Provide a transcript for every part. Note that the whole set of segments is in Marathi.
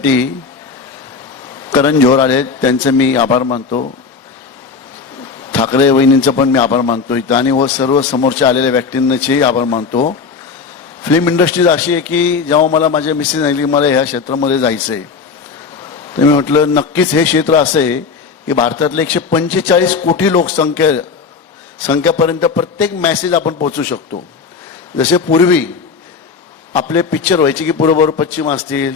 साठी करण जोहर आले त्यांचे मी आभार मानतो. ठाकरे वहिनींचं पण मी आभार मानतो. इथं आणि व सर्व समोरच्या आलेल्या व्यक्तींचे आभार मानतो. फिल्म इंडस्ट्रीज अशी आहे की जेव्हा मला माझ्या मिसेस सांगितली की मला ह्या क्षेत्रामध्ये जायचं आहे तर मी म्हटलं नक्कीच हे क्षेत्र असं आहे की भारतातले एकशे पंचेचाळीस कोटी लोकसंख्या संख्यापर्यंत प्रत्येक मॅसेज आपण पोहोचू शकतो. जसे पूर्वी आपले पिक्चर व्हायचे की पूर्व पश्चिम असतील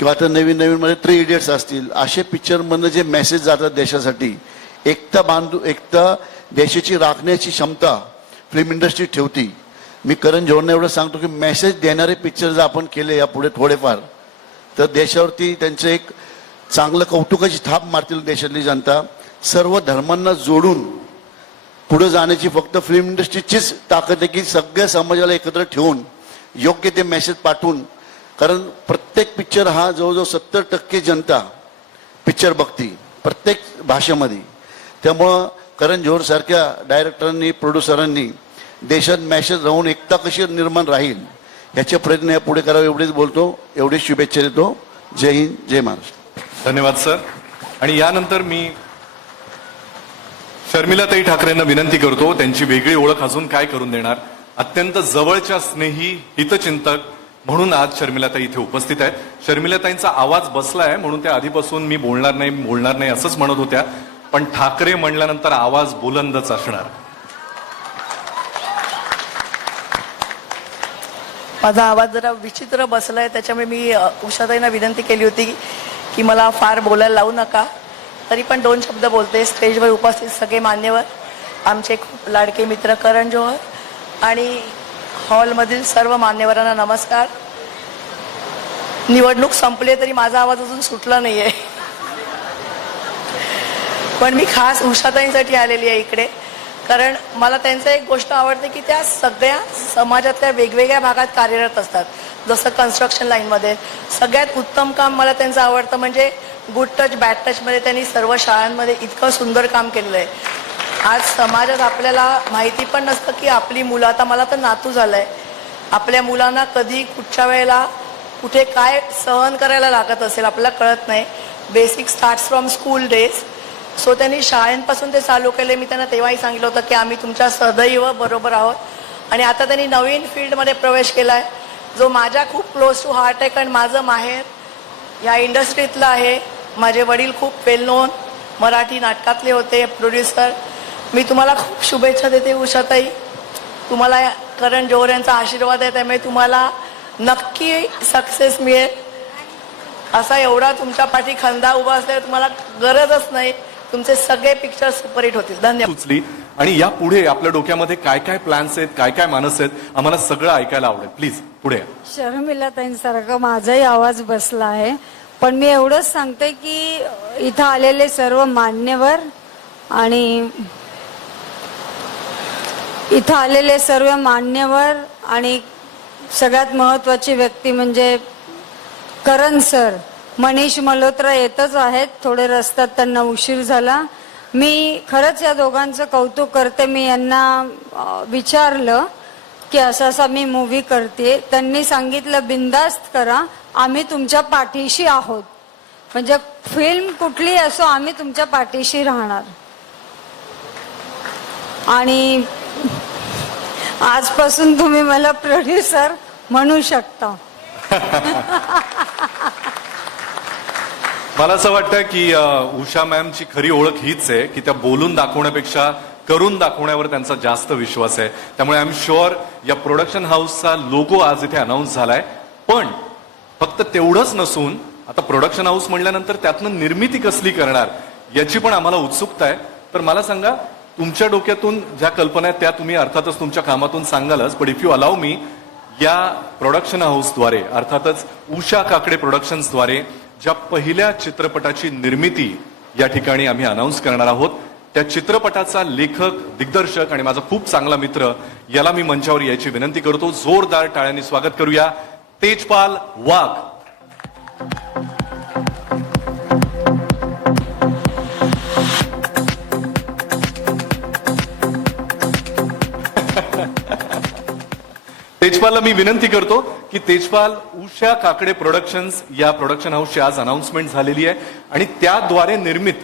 किंवा आता नवीन नवीन मध्ये थ्री इडियट्स असतील. असे पिक्चरमधनं जे मेसेज जातात देशासाठी एकता बांधू एकता देशाची राखण्याची क्षमता फिल्म इंडस्ट्री ठेवती. मी करण जोडणे एवढं सांगतो की मेसेज देणारे पिक्चर जर आपण केले यापुढे थोडेफार तर देशावरती त्यांचं एक चांगलं कौतुकाची थाप मारतील देशातली जनता. सर्व धर्मांना जोडून पुढे जाण्याची फक्त फिल्म इंडस्ट्रीचीच ताकद आहे की सगळ्या समाजाला एकत्र ठेवून योग्य ते मेसेज पाठवून कारण प्रत्येक पिक्चर हा जवळजवळ सत्तर टक्के जनता पिक्चर बघती प्रत्येक भाषेमध्ये. त्यामुळं करण जोहर सारख्या डायरेक्टरांनी प्रोड्युसरांनी देशात मॅसेज राहून एकता कशी निर्माण राहील याचे प्रयत्न या पुढे करावे एवढेच बोलतो. एवढीच शुभेच्छा देतो. जय हिंद जय महाराष्ट्र. धन्यवाद सर. आणि यानंतर मी शर्मिलाताई ठाकरेंना विनंती करतो त्यांची वेगळी ओळख अजून काय करून देणार? अत्यंत जवळच्या स्नेही हितचिंतक म्हणून आज शर्मिलाताई इथे उपस्थित आहेत. शर्मिलाताईंचा आवाज बसलाय म्हणून त्या आधीपासून मी बोलणार नाही बोलणार नाही असंच म्हणत होत्या. पण ठाकरे म्हणल्यानंतर आवाज बुलंदच असणार. माझा आवाज जरा विचित्र बसलाय त्याच्यामुळे मी उषाताईंना विनंती केली होती की मला फार बोलायला लावू नका. तरी पण दोन शब्द बोलते स्टेजवर उपस्थित सगळे मान्यवर आमचे खूप लाडके मित्र करण जोहर आणि हॉलमधील सर्व मान्यवरांना नमस्कार. निवडणूक संपली तरी माझा आवाज अजून सुटला नाही आहे पण मी खास उषाताईंसाठी आलेली आहे इकडे. कारण मला त्यांचं एक गोष्ट आवडते की त्या सगळ्या समाजातल्या वेगवेगळ्या भागात कार्यरत असतात. जसं कन्स्ट्रक्शन लाईनमध्ये सगळ्यात उत्तम काम मला त्यांचं आवडतं म्हणजे गुड टच बॅड टचमध्ये त्यांनी सर्व शाळांमध्ये इतकं सुंदर काम केलेलं आहे. आज समाजात आपल्याला माहिती पण नसतं की आपली मुलं आता मला तर नातू झालंय. आपल्या मुलांना कधी कुठच्या वेळेला कुठे काय सहन करायला लागत असेल आपल्याला कळत नाही. Basic start from school days so त्यांनी शाळेंपासून ते चालू केले. मी त्यांना तेव्हाही सांगितलं होतं की आम्ही तुमच्या सदैव बरोबर आहोत. आणि आता त्यांनी नवीन फील्डमध्ये प्रवेश केला आहे जो माझ्या खूप क्लोज टू हार्ट आहे. कारण माझं माहेर या इंडस्ट्रीतलं आहे. माझे वडील खूप वेल नोन मराठी नाटकातले होते प्रोड्युसर मी तुम्हाला खूप शुभेच्छा देते उषाताई. तुम्हाला करण जोहर यांचा आशीर्वाद आहे त्यामुळे तुम्हाला नक्की सक्सेस मिळेल. असा एवढा तुमच्या पाठी खंदा उभा असल्यावर तुम्हाला गरजच नाही. तुमचे सगळे पिक्चर सुपरहिट होतील. धन्यवाद. सुचली. आणि या पुढे आपल्या डोक्यामध्ये काय काय प्लॅन्स आहेत काय काय मानस आहेत आम्हाला सगळं ऐकायला आवडेल. प्लीज पुढे या. शर्मिलाताईंसारखा माझाही आवाज बसला आहे. पण मी एवढंच सांगते की इथं आलेले सर्व मान्यवर आणि इथं आलेले सर्व मान्यवर आणि सगळ्यात महत्वाची व्यक्ती म्हणजे करण सर. मनीष मल्होत्रा येतच आहेत. थोडे रस्त्यात त्यांना उशीर झाला. मी खरंच या दोघांचं कौतुक करते. मी यांना विचारलं की असं असं मी मूवी करते त्यांनी सांगितलं बिंदास्त करा. आम्ही तुमच्या पाठीशी आहोत. म्हणजे फिल्म कुठली असो आम्ही तुमच्या पाठीशी राहणार. आणि आजपासून तुम्ही मला प्रोड्युसर म्हणू शकता. मला असं वाटतं की उषा मॅमची खरी ओळख हीच आहे की त्या बोलून दाखवण्यापेक्षा करून दाखवण्यावर त्यांचा जास्त विश्वास आहे. त्यामुळे आय एम शुअर या प्रोडक्शन हाऊसचा लोगो आज इथे अनाऊन्स झालाय. पण फक्त तेवढंच नसून आता प्रोडक्शन हाऊस म्हणल्यानंतर त्यातनं निर्मिती कसली करणार याची पण आम्हाला उत्सुकता आहे. तर मला सांगा तुमच्या डोक्यातून ज्या कल्पना आहेत त्या तुम्ही अर्थातच तुमच्या कामातून सांगालच. पण इफ यू अलाव मी या प्रोडक्शन हाऊसद्वारे अर्थातच उषा काकडे प्रोडक्शन्सद्वारे ज्या पहिल्या चित्रपटाची निर्मिती या ठिकाणी आम्ही अनाऊन्स करणार आहोत त्या चित्रपटाचा लेखक दिग्दर्शक आणि माझा खूप चांगला मित्र याला मी मंचावर यायची विनंती करतो. जोरदार टाळ्यांनी स्वागत करूया. तेजपाल वाघ. तेजपालला मी विनंती करतो की तेजपाल उषा काकडे प्रोडक्शन्स या प्रोडक्शन हाऊसची आज अनाऊन्समेंट झालेली आहे. आणि त्याद्वारे निर्मित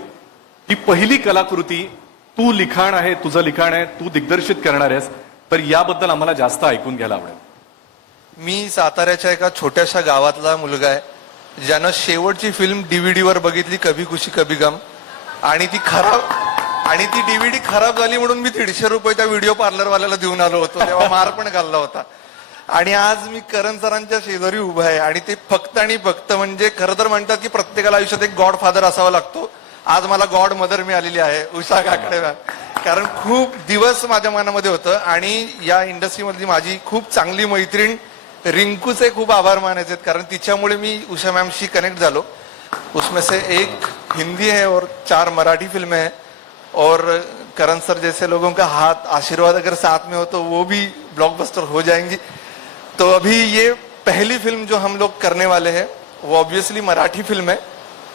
ही पहिली कलाकृती तू लिखाण आहे तुझं लिखाण आहे तू दिग्दर्शित करणार आहेस तर याबद्दल आम्हाला जास्त ऐकून घ्यायला आवडेल. मी साताऱ्याच्या एका छोट्याशा गावातला मुलगा आहे ज्यानं शेवटची फिल्म डीव्हीडी वर बघितली कभी खुशी कभी गम. आणि ती खराब आणि ती डीव्हीडी खराब झाली म्हणून मी दीडशे रुपये त्या व्हिडिओ पार्लरवाल्याला देऊन आलो होतो तेव्हा मार पण घालला होता. आणि आज मी करण सरांच्या शेजारी उभा आहे आणि ते फक्त आणि फक्त म्हणजे खरं तर म्हणतात की प्रत्येकाला आयुष्यात एक गॉड फादर असावा लागतो. आज मला गॉड मदर मिळालेली आहे उषा काकडे कारण खूप दिवस माझ्या मनामध्ये होतं आणि या इंडस्ट्रीमधली माझी खूप चांगली मैत्रीण रिंकूचे खूप आभार मानायचे आहेत. कारण तिच्यामुळे मी उषा मॅमशी कनेक्ट झालो. उसमें से एक हिंदी है और चार मराठी फिल्में हैं. और करण सर जैसे लोगों का हाथ आशीर्वाद अगर साथ में हो तो वो भी ब्लॉकबस्टर हो जाएंगी. तो अभी ये पहली फिल्म जो हम लोग करने वाले हैं वो ऑब्वियसली मराठी फिल्म है।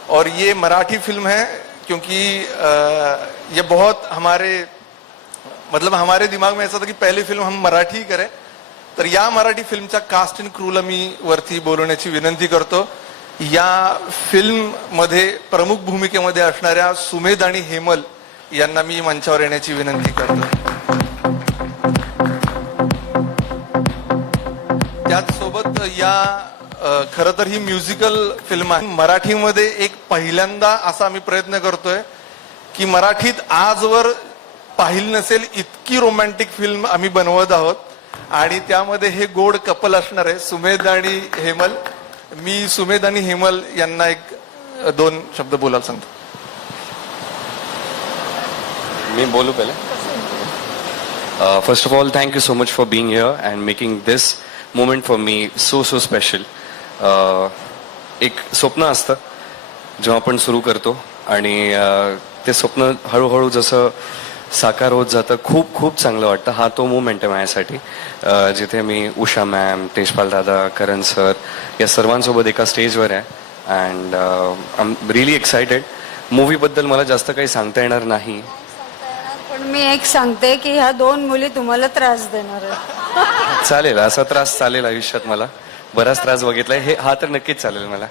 और ये मराठी फिल्म है क्योंकि ये बहुत हमारे मतलब हमारे दिमाग में ऐसा था की पहिली फिल्म हम मराठी करें। तर या मराठी फिल्मच्या कास्ट अँड क्रूला मी वरती बोलवण्याची विनंती करतो या फिल्ममध्ये प्रमुख भूमिकेमध्ये असणाऱ्या सुमेध आणि हेमल यांना मी मंचावर येण्याची विनंती करतो. त्याचसोबत या खर तर ही म्युझिकल फिल्म आहे. मराठीमध्ये एक पहिल्यांदा असा आम्ही प्रयत्न करतोय की मराठीत आजवर पाहिली नसेल इतकी रोमॅन्टिक फिल्म आम्ही बनवत आहोत. आणि त्यामध्ये हे गोड कपल असणार आहे सुमेध आणि हेमल. मी सुमेध आणि हेमल यांना एक दोन शब्द बोलायला सांगतो. मी बोलू पहिले? First of all thank you so much for being here and making this moment for me so so special एक स्वप्न असतं जेव्हा आपण सुरू करतो आणि uh, ते स्वप्न हळूहळू जसं साकार होत जातं खूप खूप चांगलं वाटतं. हा तो मोमेंट आहे माझ्यासाठी. Uh, जिथे मी उषा मॅम तेजपाल दादा करण सर या सर्वांसोबत एका स्टेजवर आहे. And I am really excited मूवीबद्दल मला जास्त काही सांगता येणार नाही. पण मी एक सांगते की ह्या दोन मुली तुम्हाला त्रास देणार आहेत. चालेल असा त्रास चालेल आयुष्यात मला. बराच त्रास बघितलाय. हे हा तर नक्कीच चालेल मला.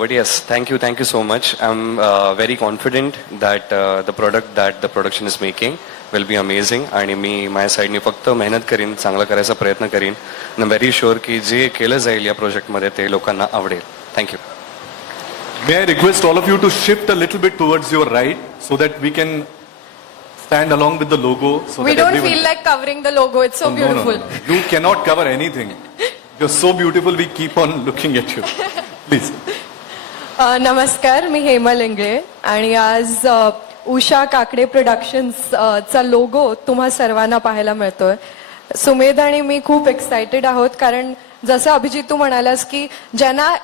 But yes thank you thank you so much I'm very confident that the product that the production is making will be amazing आणि मी माझ्या साईडने फक्त मेहनत करीन चांगला करायचा प्रयत्न करीन. आणि व्हेरी शुअर की जे केलं जाईल या प्रोजेक्टमध्ये ते लोकांना आवडेल. Thank you May I request all of you to shift a little bit towards your right so that we can stand along with the logo so We that don't everyone... feel like covering the logo. It's so No, no, no, beautiful. no. You cannot cover anything. You're so beautiful, we keep on looking at you. Please. अ, नमस्कार मी हेमल इंगळे आणि आज अ, उषा काकडे प्रोडक्शन्स अ, चा लोगो तुम्हा सर्वांना पाहायला मिळतोय सुमेध आणि मी खूप एक्सायटेड आहोत कारण जसं अभिजित तू म्हणालास की ज्यांना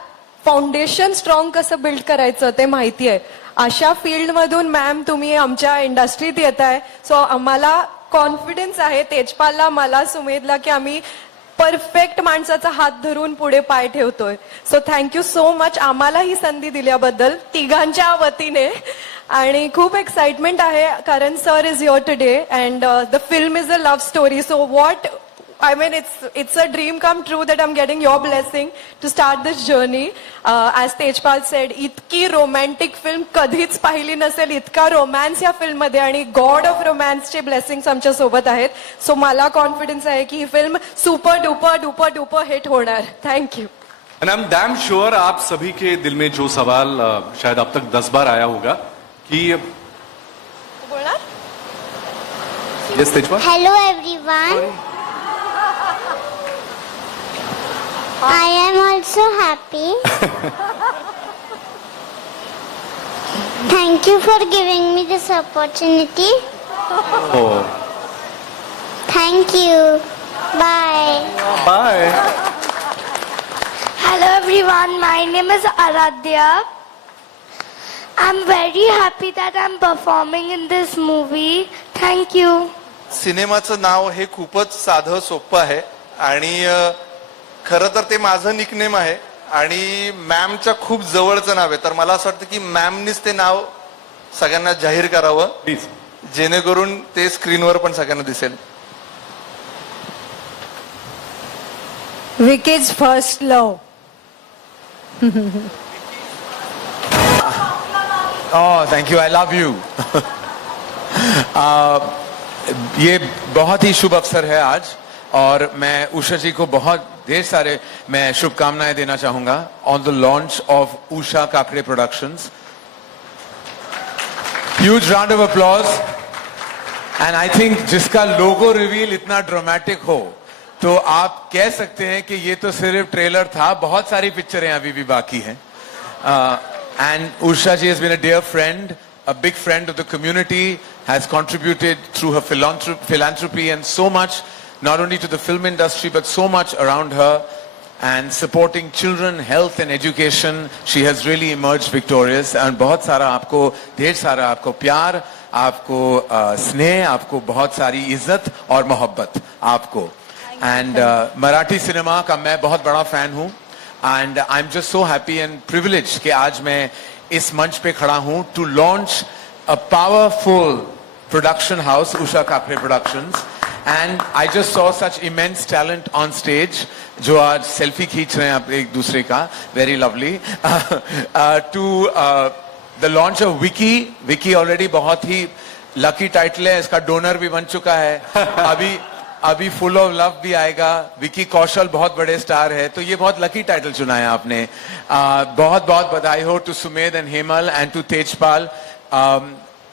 फाउंडेशन स्ट्रॉंग कसं बिल्ड करायचं ते माहिती आहे. अशा फील्डमधून मॅम तुम्ही आमच्या इंडस्ट्रीत येत आहे सो आम्हाला कॉन्फिडन्स आहे तेजपालला मला सुमेधला की आम्ही परफेक्ट माणसाचा हात धरून पुढे पाय ठेवतोय. सो थँक्यू सो मच आम्हाला ही संधी दिल्याबद्दल तिघांच्या वतीने. आणि खूप एक्साइटमेंट आहे कारण sir is your today and the film is a love story so what I mean, it's it's a dream come true that I'm getting your blessing to start this journey. Uh, as Tejpal said, इतकी रोमॅन्टिक फिल्म कधीच पाहिली नसेल. इतका रोमॅन्स या फिल्ममध्ये आणि गॉड ऑफ रोमॅन्सचे ब्लेसिंग्स आमच्यासोबत आहेत. सो मला कॉन्फिडन्स आहे की ही film super duper duper duper hit होणार. Thank you And I'm damn sure आप सभी के दिल में जो सवाल शायद अब तक दस बार आया होगा कि बोलणार? Yes Tejpal Hello everyone. I am also happy. Thank you for giving me this opportunity. Oh, Thank you. Bye. Bye Hello everyone, my name is Aradhya. I'm very happy that I'm performing in this movie. Thank you. सिनेमाचं नाव हे खूपच साधं सोपं आहे आणि अ, खरं तर ते माझं निकनेम आहे आणि मॅमच्या खूप जवळचं नाव आहे. तर मला असं वाटतं की मॅमनीच ते नाव सगळ्यांना जाहीर करावं. प्लीज जेणेकरून ते स्क्रीनवर पण सगळ्यांना दिसेल. Vicky's first love oh thank you I love you ये बहुत ही शुभ अवसर है आज और मैं उषा जी को बहुत ढेर सारे मैं शुभकामनाएं देना चाहूंगा on the launch of Usha Kakade productions huge round of applause and I think जिसका लोगो रिवील इतना ड्रामेटिक हो तो आप कह सकते हैं कि ये तो सिर्फ ट्रेलर था बहुत सारी पिक्चरें अभी भी बाकी हैं and Usha ji is been a dear friend a big friend of the community, has contributed through her philanthropy and so much not only to the film industry, but so much around her. And supporting children, health and education, she has really emerged victorious. And बहुत सारा आपको ढेर सारा आपको प्यार, आपको अ, स्नेह, आपको बहुत सारी इज्जत और मोहब्बत आपको. And uh, मराठी सिनेमा का मैं बहुत बड़ा फैन हूँ. And I am just so happy and privilege कि आज मैं इस मंच पे खड़ा हूं to launch a powerful production house Usha Kakre productions and I just saw such immense talent on stage जो आज सेल्फी खींच रहे हैं आप एक दूसरे का. Very lovely to the launch of Vicky Vicky already बहुत ही लकी टाइटल है. इसका डोनर भी बन चुका है. अभी अभी फुल ऑफ़ लव भी आएगा. विकी कौशल बहुत बड़े स्टार है. तो ये बहुत लकी टाइटल चुना है आपने. आ, बहुत बहुत बधाई हो to Sumedh and Hemal and to Tejpal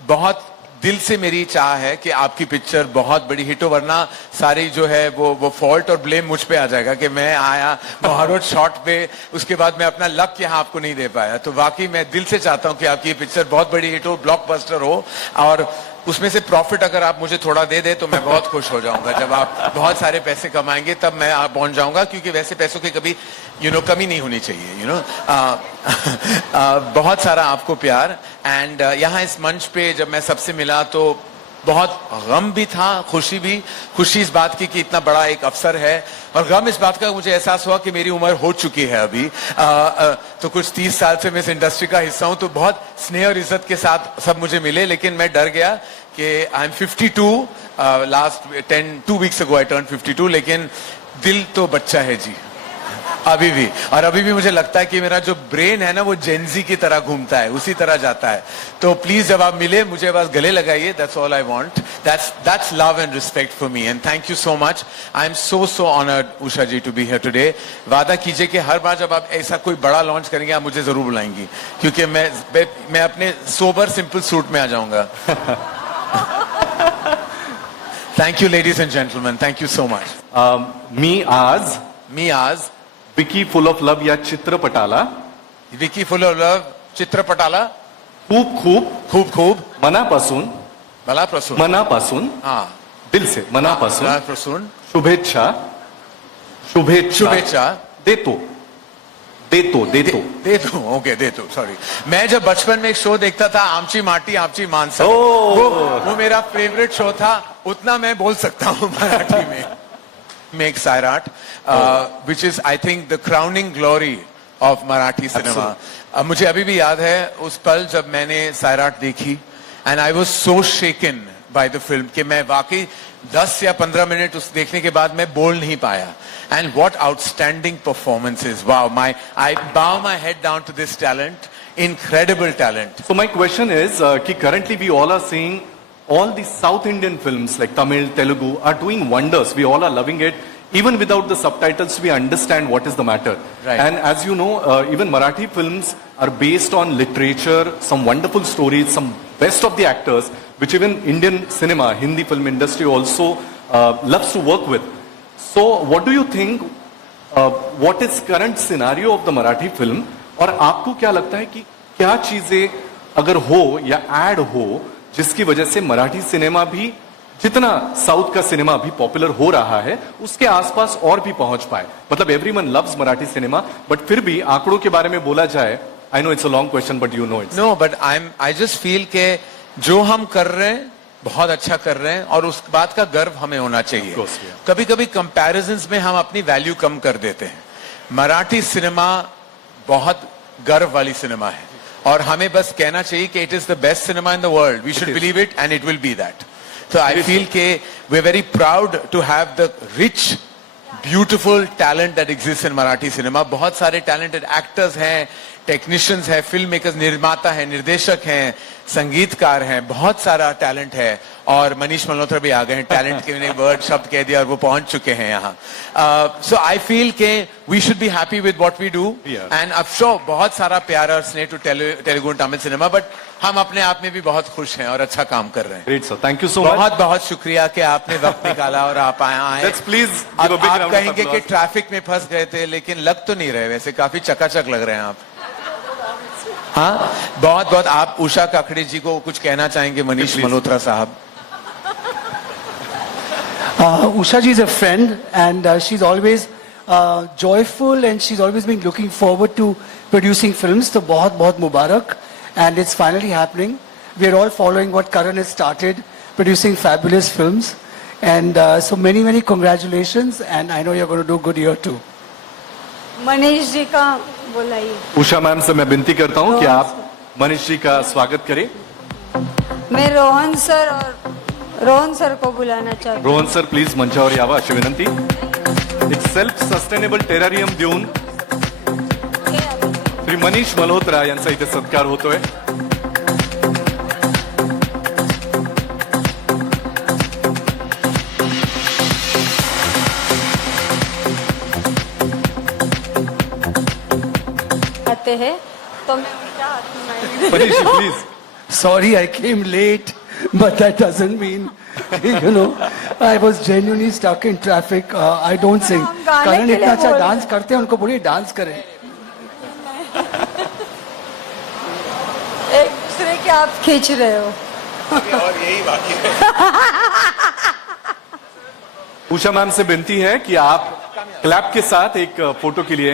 बहुत दिल से मेरी चाह है कि आपकी पिक्चर बहुत बड़ी हिट हो, वरना सारी जो है वो वो फॉल्ट और ब्लेम मुझ पे आ जाएगा कि मैं आया महारोड शॉट पे, उसके बाद मैं अपना लक यहाँ आपको नहीं दे पाया। तो वाकई मैं दिल से चाहता हूँ कि आपकी पिक्चर बहुत बड़ी हिट हो ब्लॉकबस्टर हो, और उसमें से प्रॉफिट अगर आप मुझे थोड़ा दे दे तो मैं बहुत खुश हो जाऊँगा। जब आप बहुत सारे पैसे कमाएँगे, तब मैं आप पहुँच जाऊँगा, क्योंकि वैसे पैसों की कभी यू नो कमी नहीं होनी चाहिए यू नो बहुत सारा आपको प्यार। एंड यहाँ इस मंच पे जब मैं सबसे मिला तो बहुत गम भी था खुशी भी। खुशी इस बात की कि इतना बड़ा एक अवसर है। और गम इस बात का मुझे एहसास हुआ कि मेरी उम्र हो चुकी है अभी। आ, आ, तो कुछ तीस साल से मैं इस इंडस्ट्री का हिस्सा हूँ तो बहुत स्नेह और इज़्ज़त के साथ सब मुझे मिले लेकिन मैं डर गया कि I am 52 last ten two weeks ago I turn 52 लेकिन दिल तो बच्चा है जी। अभी भी। और अभी भी मुझे लगता है कि मेरा जो ब्रेन है ना वो जेंजी की तरह घूमता है उसी तरह जाता है। तो प्लीज़ जब आप मिले मुझे बस गले लगाइए that's all I want that's that's love and respect for me and thank you so much I am so so honoured Usha ji to be here today वादा कीजिए कि हर बार जब आप ऐसा कोई बड़ा लॉन्च करेंगे आप मुझे ज़रूर बुलाएँगी। क्योंकि मैं मैं, अपने सोबर सिंपल सूट में आ जाऊँगा। Thank you ladies and gentleman thank you so much मी आज मी आज विकी फुल ऑफ़ लव या चित्रपटाला विकी फुल ऑफ़ लव चित्रपटाला खूप खूप खूप खूप मनापासून मला प्रसून मनापासून हा दिल से मनापासून मला प्रसून शुभेच्छा शुभेच्छा शुभेच्छा देतो देतो देतो दे दो ओके दे दो सॉरी मैं जब बचपन में एक शो देखता था आमची माटी आमची मानसा। वो, वो मेरा फेवरेट शो था उतना मैं बोल सकता हूँ मराठी में। Make Sairat which is I think the crowning glory of Marathi cinema मुझे अभी भी याद है उस पल जब मैंने सायराट देखी and I was so shaken by the film कि मैं वाकई 10 या 15 मिनट उस देखने के बाद मैं बोल नहीं पाया। And what outstanding performances wow my I bow my head down to this talent incredible talent. So my question is, uh, ki currently we all are seeing all the South Indian films like Tamil, Telugu are doing wonders. We all are loving it. Even without the subtitles, we understand what is the matter. Right. And as you know, uh, even Marathi films are based on literature, some wonderful stories, some best of the actors, which even Indian cinema, Hindi film industry also uh, loves to work with. So what do you think uh, what is current scenario of the Marathi film और आपको क्या लगता है कि क्या चीजें अगर हो या ऐड हो जिसकी वजह से मराठी सिनेमा भी जितना साउथ का सिनेमा भी पॉपुलर हो रहा है उसके आसपास और भी पहुँच पाए। मतलब everyone loves Marathi cinema but फिर भी आंकड़ों के बारे में बोला जाए I know it's a long question but you know it no but I am I just feel के जो हम कर रहे हैं बहुत अच्छा कर रहे हैं और उस बात का गर्व हमें होना चाहिए। Course, yeah. कभी कभी कंपैरिजन में हम अपनी वैल्यू कम कर देते हैं। मराठी सिनेमा बहुत गर्व वाली सिनेमा है। और हमें बस कहना चाहिए कि it is the best cinema in the world we should is. Believe it and it will be that So I feel ke we're very proud to have the rich beautiful talent that exist in Marathi cinema बहुत सारे टैलेंटेड एक्टर्स हैं टेक्नीशियंस हैं फिल्म मेकर्स निर्माता हैं निर्देशक हैं संगीतकार हैं बहुत सारा टैलेंट है। और मनीष मल्होत्रा भी आ गए हैं टैलेंट के वर्ड शब्द कह दिया और वो पहुंच चुके हैं यहाँ। So I feel K we should be happy with what we do. And अब शो बहुत सारा प्यार और स्नेह to Telugu Tamil cinema but हम अपने आप में भी बहुत खुश हैं और अच्छा काम कर रहे हैं। Great sir thank you so much बहुत बहुत शुक्रिया कि आपने वक्त निकाला और आप आए a big आप of कहेंगे कि. ट्रैफिक में फंस गए थे लेकिन लग तो नहीं रहे वैसे काफी चकाचक लग रहे हैं आप। हाँ बहुत बहुत आप उषा काकड़े जी को कुछ कहना चाहेंगे मनीष. मल्होत्रा साहब Uh, Usha ji is a friend and uh, she's always uh, joyful and she's always been looking forward to producing films. So बहुत बहुत मुबारक and it's finally happening. We're all following what Karan has started, producing fabulous films. And uh, so many, many congratulations and I know you're going to do good here too. Manish ji का बोलाइए उषा मैम से मैं विनती करता हूँ कि आप मनीष जी का स्वागत करें। मैं रोहन सर और रोहन सर को बुलाना चाहूँ रोहन सर प्लीज़ मंचावर यावा अशी विनंती। एक सेल्फ सस्टेनेबल टेरारियम देऊन श्री मनीष मल्होत्रा यांचा इथे सत्कार होतोय। आते हैं तो मैं उनका हाथ में Manish ji please Sorry I came late, but that doesn't mean, you know, I was genuinely stuck in traffic. Uh, I don't sing. Karan इतना अच्छा डांस करते हैं उनको बोलिए डांस करें। एक दूसरे के आप खींच रहे हो। और यही बाकी है। उषा मैम से विनती है कि आप क्लैप के साथ एक फ़ोटो के लिए